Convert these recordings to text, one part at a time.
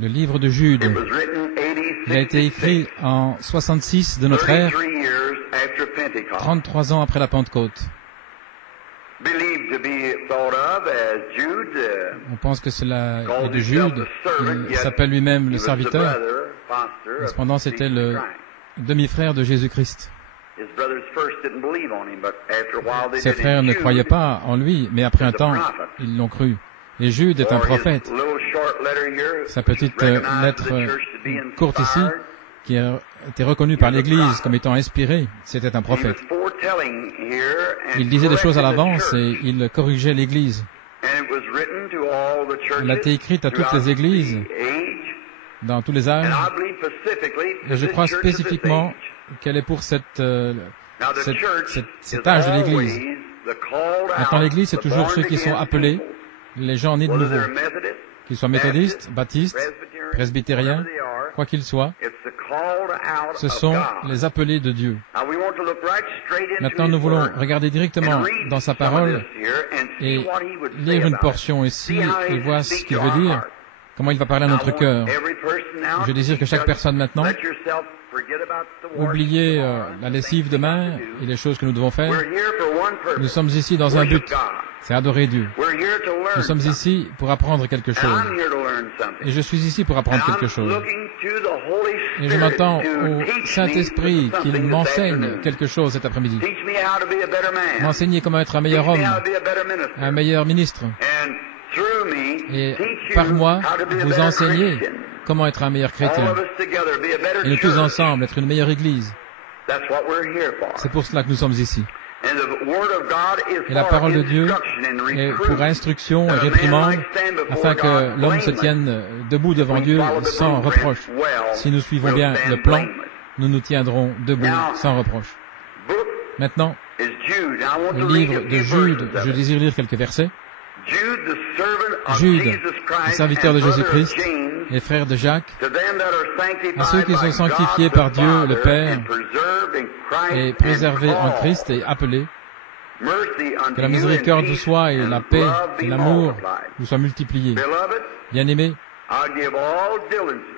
Le livre de Jude. Il a été écrit en 66 de notre ère, 33 ans après la Pentecôte. On pense que cela est de Jude. Il s'appelle lui-même le serviteur. Cependant, c'était le demi-frère de Jésus-Christ. Ses frères ne croyaient pas en lui, mais après un temps, ils l'ont cru. Et Jude est un prophète. Sa petite lettre courte ici, qui a été reconnue par l'Église comme étant inspirée, c'était un prophète. Il disait des choses à l'avance et il corrigeait l'Église. Elle a été écrite à toutes les églises, dans tous les âges, et je crois spécifiquement qu'elle est pour cet âge de l'Église. Maintenant, l'Église, c'est toujours ceux qui sont appelés, les gens nés de nouveau, qu'ils soient méthodistes, baptistes, presbytériens, quoi qu'ils soient, ce sont les appelés de Dieu. Maintenant, nous voulons regarder directement dans sa parole et lire une portion ici et voir ce qu'il veut dire, comment il va parler à notre cœur. Je désire que chaque personne maintenant oublie la lessive de main et les choses que nous devons faire. Nous sommes ici dans un but, c'est adorer Dieu. Nous sommes ici pour apprendre quelque chose. Et je suis ici pour apprendre quelque chose. Et je m'attends au Saint-Esprit qu'il m'enseigne quelque chose cet après-midi. M'enseigner comment être un meilleur homme, un meilleur ministre. Et par moi, vous enseigner comment être un meilleur chrétien. Et nous tous ensemble, être une meilleure Église. C'est pour cela que nous sommes ici. Et la parole de Dieu est pour instruction et réprimande, afin que l'homme se tienne debout devant Dieu sans reproche. Si nous suivons bien le plan, nous nous tiendrons debout sans reproche. Maintenant, le livre de Jude, je désire lire quelques versets. Jude, le serviteur de Jésus-Christ et frère de Jacques, à ceux qui sont sanctifiés par Dieu le Père et préservés en Christ et appelés, que la miséricorde vous soit et la paix et l'amour vous soient multipliés. Bien-aimés,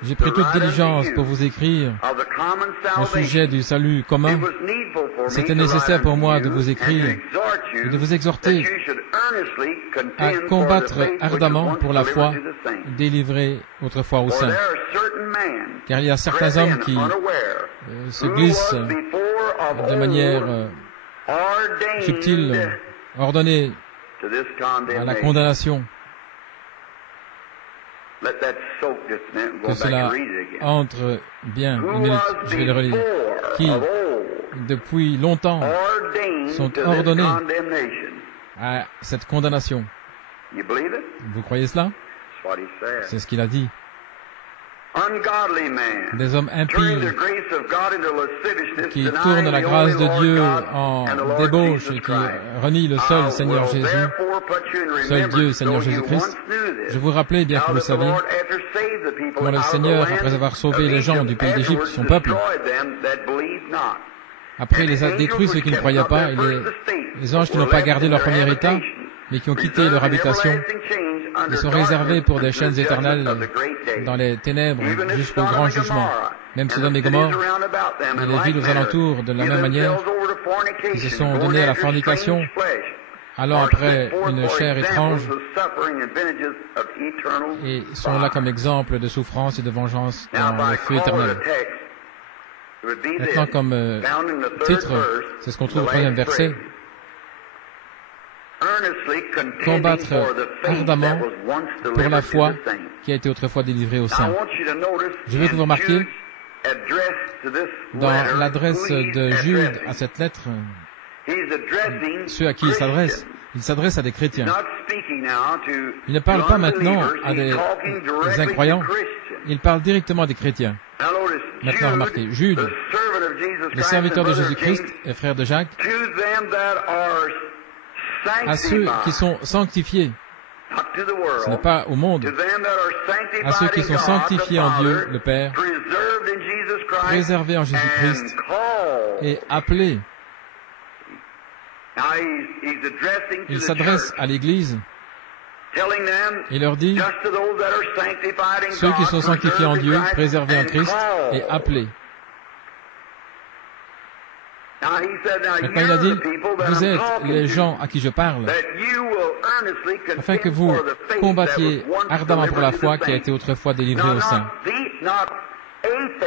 j'ai pris toute diligence pour vous écrire au sujet du salut commun. C'était nécessaire pour moi de vous écrire et de vous exhorter à combattre ardemment pour la foi délivrée autrefois aux saints. Car il y a certains hommes qui se glissent de manière subtile, ordonnée à la condamnation. Que cela entre bien, une minute, je vais le relire, qui, depuis longtemps, sont ordonnés à cette condamnation. Vous croyez cela? C'est ce qu'il a dit. Des hommes impies qui tournent la grâce de Dieu en débauche et qui renient le seul Seigneur Jésus, seul Dieu, Seigneur Jésus-Christ. Je vous rappelais, bien que vous le saviez, comment le Seigneur, après avoir sauvé les gens du pays d'Égypte, son peuple, après il les a détruits ceux qui ne croyaient pas, et les anges qui n'ont pas gardé leur premier état, mais qui ont quitté leur habitation, ils sont réservés pour des chaînes éternelles dans les ténèbres jusqu'au grand jugement. Même Sodome et Gomorrhe et les villes aux alentours, de la même manière, qui se sont donnés à la fornication, allant après une chair étrange, et sont là comme exemple de souffrance et de vengeance dans le feu éternel. Maintenant, comme titre, c'est ce qu'on trouve au 3e verset. Combattre ardemment pour la foi qui a été autrefois délivrée aux saints. Je veux que vous remarquiez, dans l'adresse de Jude à cette lettre, ceux à qui il s'adresse à des chrétiens. Il ne parle pas maintenant à des incroyants, il parle directement à des chrétiens. Maintenant, remarquez, Jude, le serviteur de Jésus-Christ et frère de Jacques, à ceux qui sont sanctifiés, ce n'est pas au monde, à ceux qui sont sanctifiés en Dieu, le Père, préservés en Jésus-Christ et appelés. Il s'adresse à l'Église et leur dit, ceux qui sont sanctifiés en Dieu, préservés en Christ et appelés. Maintenant, il a dit, vous êtes les gens à qui je parle, afin que vous combattiez ardemment pour la foi qui a été autrefois délivrée aux saints.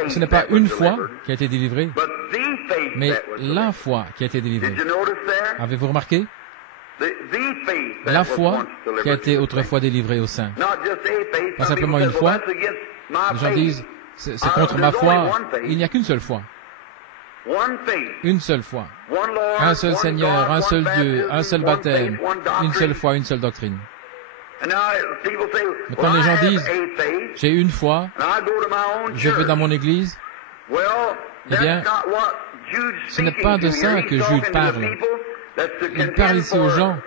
Ce n'est pas une foi qui a été délivrée, mais la foi qui a été délivrée. Avez-vous remarqué? La foi qui a été autrefois délivrée aux saints. Pas simplement une foi. Les gens disent, c'est contre ma foi. Il n'y a qu'une seule foi. Une seule foi. Un seul Seigneur, un seul Dieu, un seul baptême, une seule foi, une seule doctrine. Maintenant, les gens disent, j'ai une foi, je vais dans mon église. Eh bien, ce n'est pas de ça que Jude parle. Il parle ici aux gens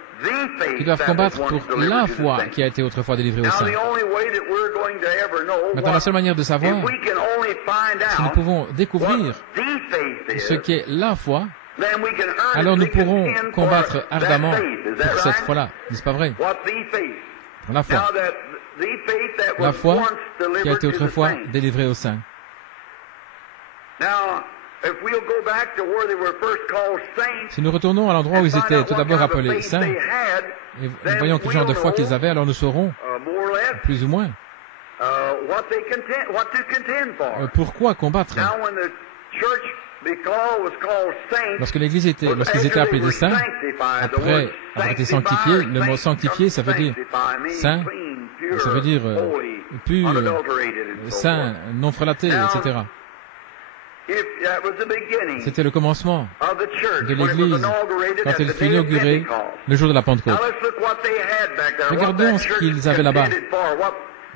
qui doivent combattre pour la foi qui a été autrefois délivrée aux saints. Maintenant, la seule manière de savoir, si nous pouvons découvrir ce qu'est la foi, alors nous pourrons combattre ardemment pour cette foi-là. N'est-ce pas vrai? Pour la foi. La foi qui a été autrefois délivrée aux saints. Si nous retournons à l'endroit où ils étaient tout d'abord appelés saints, et voyons quel genre de foi qu'ils avaient, alors nous saurons, plus ou moins, pourquoi combattre. Lorsqu'ils étaient appelés des saints, après avoir été sanctifiés, le mot sanctifié, ça veut dire saint, ça veut dire pur, saint, non frelaté, etc. C'était le commencement de l'Église quand elle fut inaugurée le jour de la Pentecôte. Regardons ce qu'ils avaient là-bas,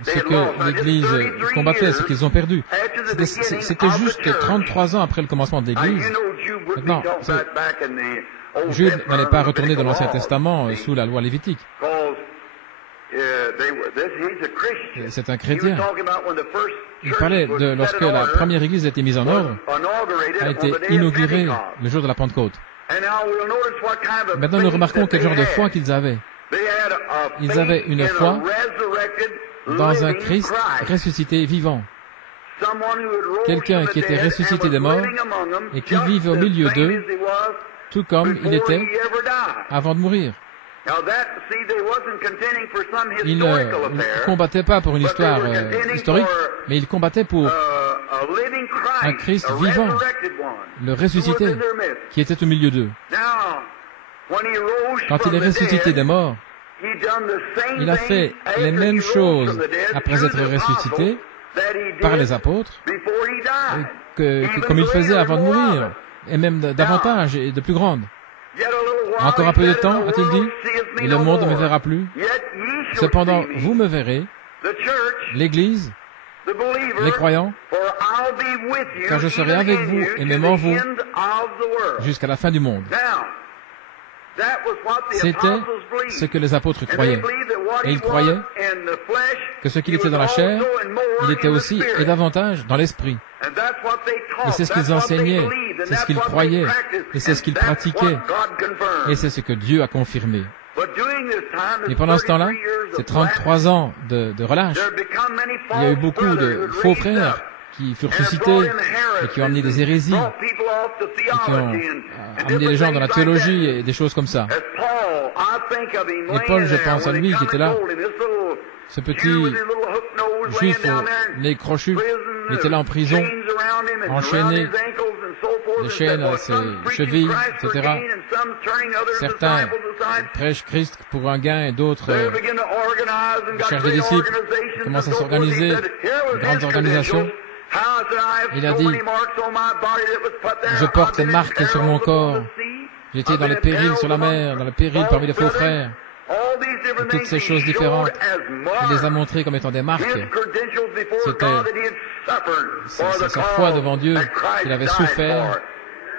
ce que l'Église combattait, ce qu'ils ont perdu. C'était juste 33 ans après le commencement de l'Église. Maintenant, Jude n'allait pas retourner dans l'Ancien Testament sous la loi lévitique. C'est un chrétien. Il parlait de lorsque la première église a été mise en ordre, a été inaugurée le jour de la Pentecôte. Maintenant, nous remarquons quel genre de foi qu'ils avaient. Ils avaient une foi dans un Christ ressuscité vivant. Quelqu'un qui était ressuscité des morts et qui vivait au milieu d'eux, tout comme il était avant de mourir. Il ne combattait pas pour une histoire historique, mais il combattait pour un Christ vivant, le ressuscité, qui était au milieu d'eux. Quand il est ressuscité des morts, il a fait les mêmes choses après être ressuscité par les apôtres, comme il faisait avant de mourir, et même davantage et de plus grande. Encore un peu de temps, a-t-il dit, et le monde ne me verra plus. Cependant, vous me verrez, l'Église, les croyants, car je serai avec vous et même en vous jusqu'à la fin du monde. C'était ce que les apôtres croyaient. Et ils croyaient que ce qu'il était dans la chair, il était aussi et davantage dans l'esprit. Et c'est ce qu'ils enseignaient, c'est ce qu'ils croyaient, et c'est ce qu'ils pratiquaient. Et c'est ce que Dieu a confirmé. Et pendant ce temps-là, ces 33 ans de relâche, il y a eu beaucoup de faux frères qui furent suscités et qui ont amené des hérésies, et qui ont amené les gens dans la théologie et des choses comme ça. Et Paul, je pense à lui qui était là, ce petit juif au nez crochu, il était là en prison, enchaîné, des chaînes à ses chevilles, etc. Certains prêchent Christ pour un gain et d'autres cherchent des disciples, commencent à s'organiser, de grandes organisations. Il a dit, je porte les marques sur mon corps. J'étais dans les périls sur la mer, dans les périls parmi les faux frères. Et toutes ces choses différentes, il les a montrées comme étant des marques. C'était sa foi devant Dieu qu'il avait souffert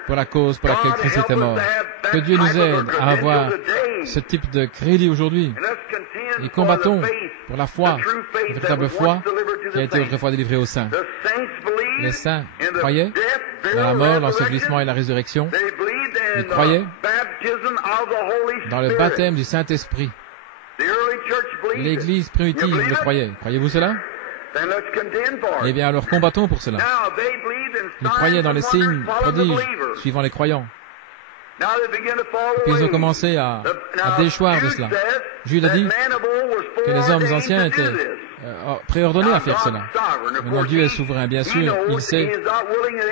pour la cause pour laquelle Christ était mort. Que Dieu nous aide à avoir ce type de crédit aujourd'hui. Et combattons pour la foi, une véritable foi qui a été autrefois délivrée aux saints. Les saints croyaient dans la mort, l'ensevelissement et la résurrection. Ils croyaient dans le baptême du Saint-Esprit. L'Église primitive le croyait. Croyez-vous cela? Eh bien, alors combattons pour cela. Ils croyaient dans les signes, prodiges, suivant les croyants. Et puis ils ont commencé à déchoir de cela. Jude a dit que les hommes anciens étaient préordonnés à faire cela. Maintenant, Dieu est souverain, bien sûr, il sait.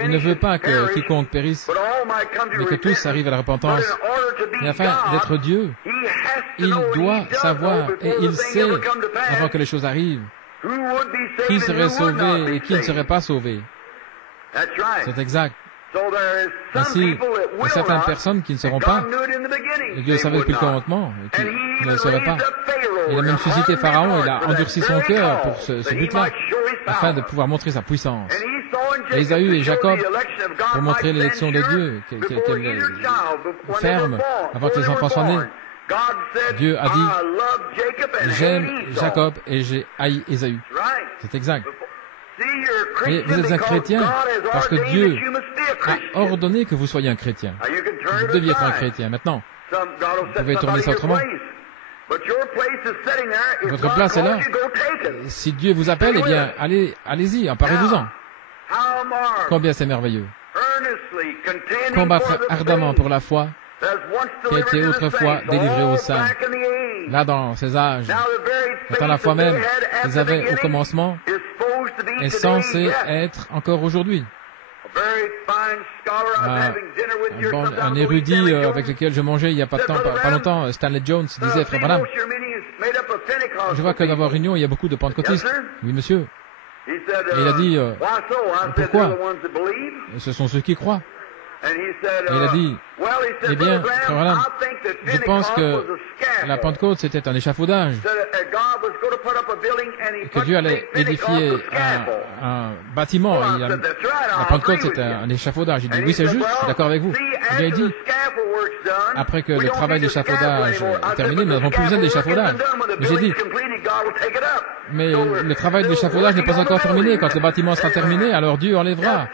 Il ne veut pas que quiconque périsse, mais que tous arrivent à la repentance. Mais afin d'être Dieu, il doit savoir, et il sait, avant que les choses arrivent, qui serait sauvé et qui ne serait pas sauvé. C'est exact. Ainsi, il y a certaines personnes qui ne seront pas, et Dieu savait depuis le commencement, et qui ne le seraient pas. Il a même suscité Pharaon, il a endurci son cœur pour ce but-là, afin de pouvoir montrer sa puissance. Et Ésaü et Jacob, pour montrer l'élection de Dieu, qu'elle est ferme avant que les enfants soient nés. Dieu a dit, j'aime Jacob et j'ai haï Ésaü. C'est exact. Mais vous êtes un chrétien parce que Dieu a ordonné que vous soyez un chrétien. Vous deviez être un chrétien. Maintenant, vous pouvez tourner ça autrement. Votre place est là. Si Dieu vous appelle, eh bien, allez-y, emparez-vous-en. Combien c'est merveilleux. Combattre ardemment pour la foi qui a été autrefois délivrée aux saints. Là, dans ces âges, étant la foi même qu'ils avaient au commencement, est censé être encore aujourd'hui. Un érudit avec lequel je mangeais il n'y a pas longtemps, Stanley Jones, disait, Frère Branham, je vois que dans vos réunions, il y a beaucoup de pentecôtistes. Oui, monsieur. Et il a dit, pourquoi? Ce sont ceux qui croient. Et il a dit, eh bien, Frère Branham, je pense que la Pentecôte, c'était un échafaudage. Que Dieu allait édifier un bâtiment. La Pentecôte, c'était un échafaudage. Il dit, oui, c'est juste, je suis d'accord avec vous. Et il dit, après que le travail d'échafaudage est terminé, nous n'avons plus besoin d'échafaudage. Mais j'ai dit, mais le travail d'échafaudage n'est pas encore terminé. Quand le bâtiment sera terminé, alors Dieu enlèvera.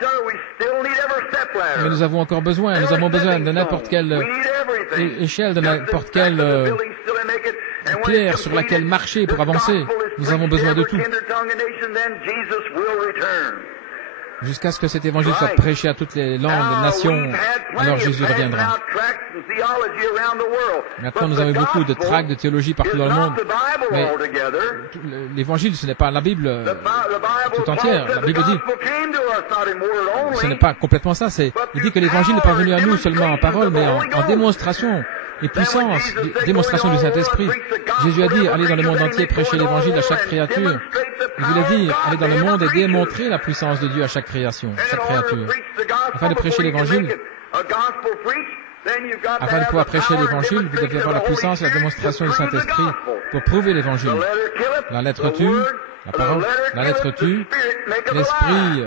Mais nous avons encore besoin, nous avons besoin de n'importe quelle échelle, de n'importe quelle pierre sur laquelle marcher pour avancer. Nous avons besoin de tout. Jusqu'à ce que cet évangile soit prêché à toutes les langues, les nations, alors Jésus reviendra. Maintenant, nous avons beaucoup de tracts de théologie partout dans le monde, mais l'évangile, ce n'est pas la Bible tout entière. La Bible dit, ce n'est pas complètement ça, il dit que l'évangile n'est pas venu à nous seulement en parole, mais en démonstration et puissance, démonstration du Saint-Esprit. Jésus a dit, allez dans le monde entier, prêcher l'évangile à chaque créature. Il voulait dire, allez dans le monde et démontrer la puissance de Dieu à chaque création, chaque créature. Afin de prêcher l'évangile, afin de pouvoir prêcher l'évangile, vous devez avoir la puissance et la démonstration du Saint-Esprit pour prouver l'évangile. La lettre tue, la parole, la lettre tue, l'esprit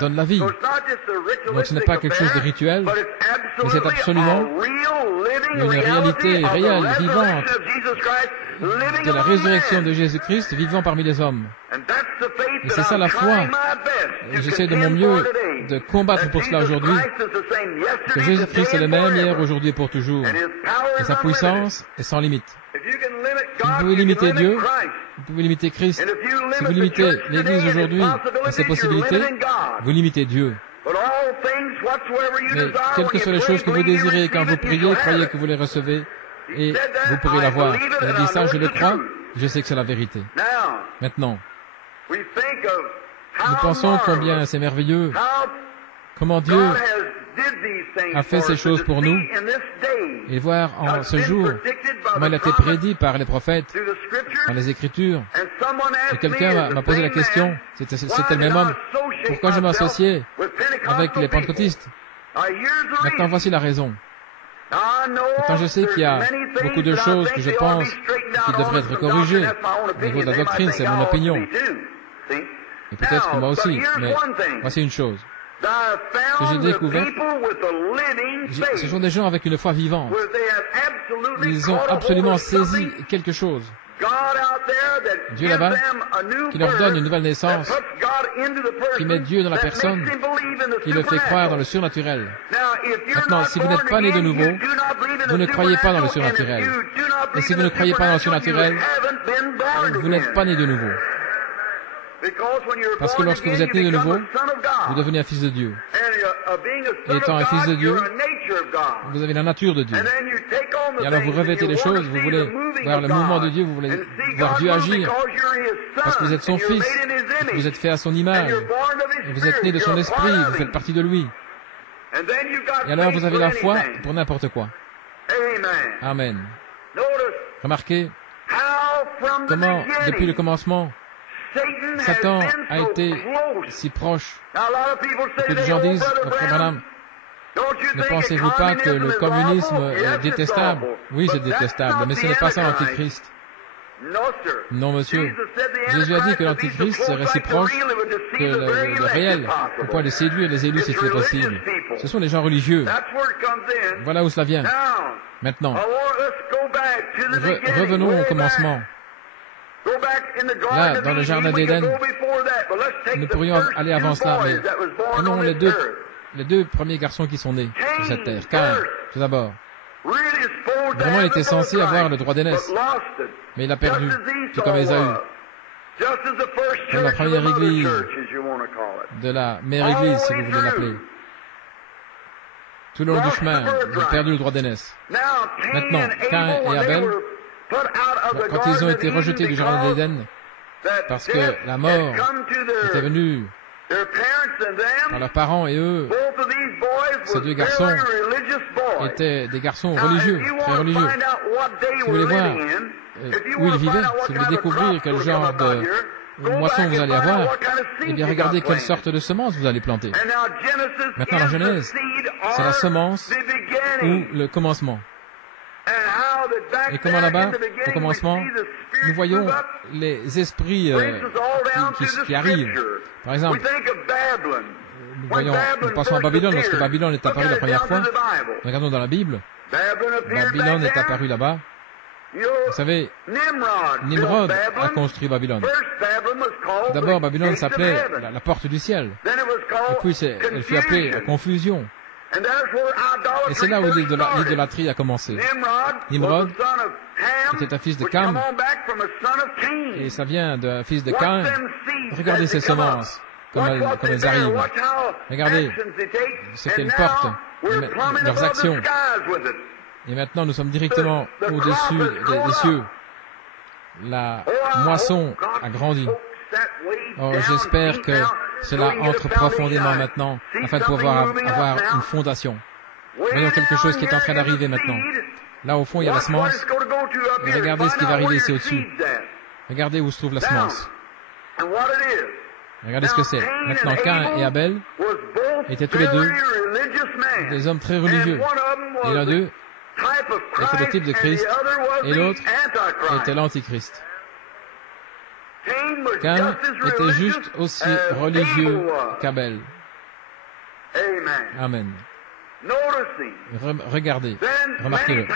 donne la vie. Donc ce n'est pas quelque chose de rituel, mais c'est absolument une réalité réelle, vivante, de la résurrection de Jésus-Christ vivant parmi les hommes. Et c'est ça la foi. Et j'essaie de mon mieux de combattre pour cela aujourd'hui. Que Jésus-Christ est le même hier, aujourd'hui et pour toujours. Et sa puissance est sans limite. Vous pouvez limiter Dieu, vous pouvez limiter Christ. Si vous limitez l'Église aujourd'hui et ses possibilités, vous limitez Dieu. Mais quelles que soient les choses que vous désirez, quand vous priez, croyez que vous les recevez et vous pourrez l'avoir. Il a dit ça, je le crois, je sais que c'est la vérité. Maintenant, nous pensons combien c'est merveilleux, comment Dieu a fait ces choses pour nous, et voir en ce jour comment il a été prédit par les prophètes, par les Écritures. Et quelqu'un m'a posé la question, c'était le même homme, pourquoi je m'associais avec les pentecôtistes? Maintenant, voici la raison. Maintenant, je sais qu'il y a beaucoup de choses que je pense qui devraient être corrigées au niveau de la doctrine, c'est mon opinion. Et peut-être que moi aussi, mais voici une chose que j'ai découvert. Ce sont des gens avec une foi vivante. Ils ont absolument saisi quelque chose. Dieu là-bas, qui leur donne une nouvelle naissance, qui met Dieu dans la personne, qui le fait croire dans le surnaturel. Maintenant, si vous n'êtes pas né de nouveau, vous ne croyez pas dans le surnaturel. Et si vous ne croyez pas dans le surnaturel, vous n'êtes pas né de nouveau. Parce que lorsque vous êtes né de nouveau, vous devenez un fils de Dieu. Et étant un fils de Dieu, vous avez la nature de Dieu. Et alors vous revêtez les choses, vous voulez voir le mouvement de Dieu, vous voulez voir Dieu agir. Parce que vous êtes son fils, vous êtes fait à son image. Et vous êtes né de son esprit, vous faites partie de lui. Et alors vous avez la foi pour n'importe quoi. Amen. Remarquez comment, depuis le commencement, Satan a été si proche. Beaucoup de gens disent, frère Branham, ne pensez-vous pas que le communisme est détestable? Oui, c'est détestable, mais ce n'est pas ça l'Antichrist. Non, monsieur. Jésus a dit que l'Antichrist serait si proche que le réel, au point de séduire les élus si c'était possible. Ce sont les gens religieux. Voilà où cela vient. Maintenant, revenons au commencement. Là, dans le jardin d'Éden, nous pourrions aller avant cela, mais prenons les deux premiers garçons qui sont nés sur cette terre. Caïn, tout d'abord. Vraiment, il était censé avoir le droit d'aînesse, mais il a perdu, tout comme Ésaü. Comme la première église, de la mère église, si vous voulez l'appeler. Tout le long du chemin, il a perdu le droit d'aînesse. Maintenant, Caïn et Abel, quand ils ont été rejetés du jardin d'Éden, parce que la mort était venue par leurs parents et eux, ces deux garçons étaient des garçons religieux, très religieux. Si vous voulez voir où ils vivaient, si vous voulez découvrir quel genre de moisson vous allez avoir, eh bien regardez quelle sorte de semence vous allez planter. Maintenant la Genèse, c'est la semence ou le commencement. Et comment là-bas, au commencement, nous voyons les esprits qui arrivent. Par exemple, nous passons à Babylone. Lorsque Babylone est apparu la première fois, regardons dans la Bible, Babylone est apparu là-bas. Vous savez, Nimrod a construit Babylone. D'abord, Babylone s'appelait la porte du ciel. Et puis, elle fut appelée la confusion. Et c'est là où l'idolâtrie a commencé. Nimrod était un fils de Cam, et ça vient d'un fils de Caïn. Regardez ces semences, comme elles arrivent. Regardez ce qu'elles portent, leurs actions. Et maintenant, nous sommes directement au-dessus des cieux. La moisson a grandi. Oh, j'espère que cela entre profondément maintenant, afin de pouvoir avoir une fondation. Voyons quelque chose qui est en train d'arriver maintenant. Là, au fond, il y a la semence. Et regardez ce qui va arriver ici au-dessus. Regardez où se trouve la semence. Regardez ce que c'est. Maintenant, Caïn et Abel étaient tous les deux des hommes très religieux. Et l'un d'eux était le type de Christ, et l'autre était l'Antichrist. Caïn était juste aussi religieux qu'Abel. Amen. Regardez, remarquez-le.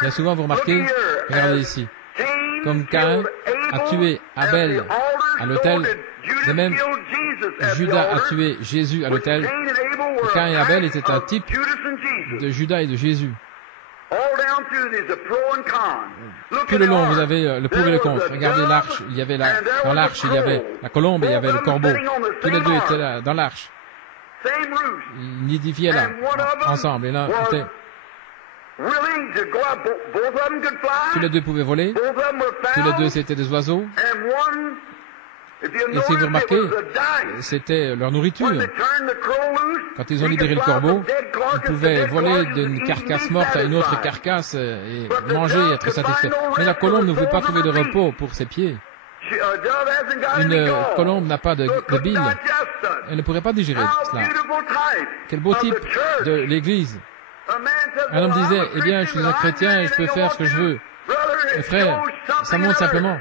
Bien souvent, vous remarquez, regardez ici, comme Caïn a tué Abel à l'autel, de même, Judas a tué Jésus à l'autel. Caïn et Abel étaient un type de Judas et de Jésus. Tout le long, vous avez le pour et le contre. Regardez l'arche. Dans l'arche, il y avait la colombe et il y avait le corbeau. Tous les deux étaient là, dans l'arche. Ils nidifiaient là, ensemble. Et là, tous les deux pouvaient voler. Tous les deux, c'était des oiseaux. Et si vous remarquez, c'était leur nourriture. Quand ils ont libéré le corbeau, ils pouvaient voler d'une carcasse morte à une autre carcasse et manger et être satisfaits. Mais la colombe ne pouvait pas trouver de repos pour ses pieds. Une colombe n'a pas de bile. Elle ne pourrait pas digérer cela. Quel beau type de l'Église. Un homme disait, eh bien, je suis un chrétien et je peux faire ce que je veux. Mais frère, ça montre simplement.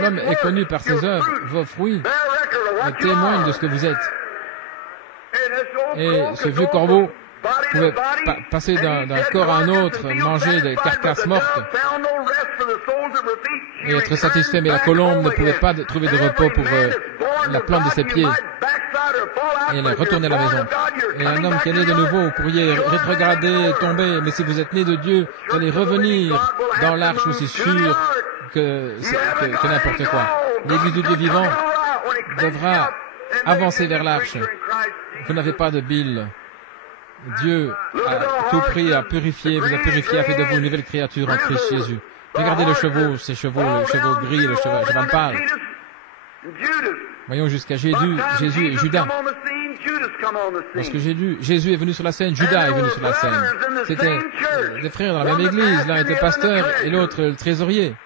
L'homme est connu par ses œuvres, vos fruits témoignent de ce que vous êtes. Et ce vieux corbeau pouvait passer d'un corps à un autre, manger des carcasses mortes et être satisfait, mais la colombe ne pouvait pas trouver de repos pour la plante de ses pieds. Et elle est retournée à la maison. Et un homme qui est né de nouveau, vous pourriez rétrograder, tomber, mais si vous êtes né de Dieu, vous allez revenir dans l'arche aussi sûr que n'importe quoi. L'Église de Dieu vivant devra avancer vers l'arche. Vous n'avez pas de Bill. Dieu a tout pris, a purifié, vous a purifié, a fait de vous une nouvelle créature en Christ Jésus. Regardez le chevaux, ces chevaux, le chevaux gris, le cheval pâle. Voyons jusqu'à Jésus et Judas. Lorsque Jésus est venu sur la scène, Judas est venu sur la scène. C'était des frères dans la même église. L'un était pasteur et l'autre le trésorier.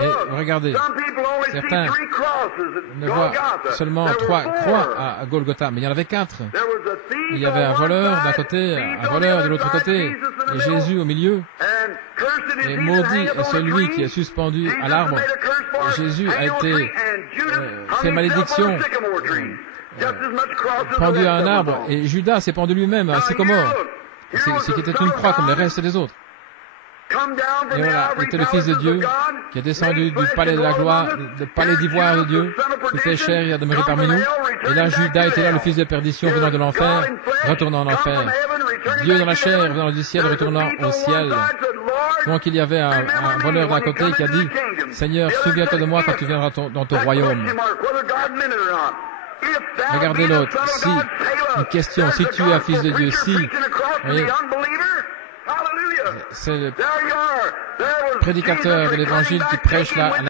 Et regardez, certains ne voient seulement 3 croix à Golgotha, mais il y en avait 4. Il y avait un voleur d'un côté, un voleur de l'autre côté, et Jésus au milieu. Et maudit est celui qui est suspendu à l'arbre. Et Jésus a été fait malédiction, pendu à un arbre, et Judas s'est pendu lui-même à un sycomore, ce qui était une croix comme le reste des autres. Et voilà, il était le Fils de Dieu, qui est descendu du palais de la gloire, du palais d'ivoire de Dieu, qui était cher et a demeuré parmi nous. Et là, Judas était là, le fils de perdition, venant de l'enfer, retournant en enfer. Dieu dans la chair, venant du ciel, retournant au ciel. Donc il y avait un voleur d'un côté qui a dit, Seigneur, souviens-toi de moi quand tu viendras dans ton royaume. Regardez l'autre. Si, une question, si tu es un fils de Dieu, si, voyez, c'est le prédicateur de l'évangile qui prêche là.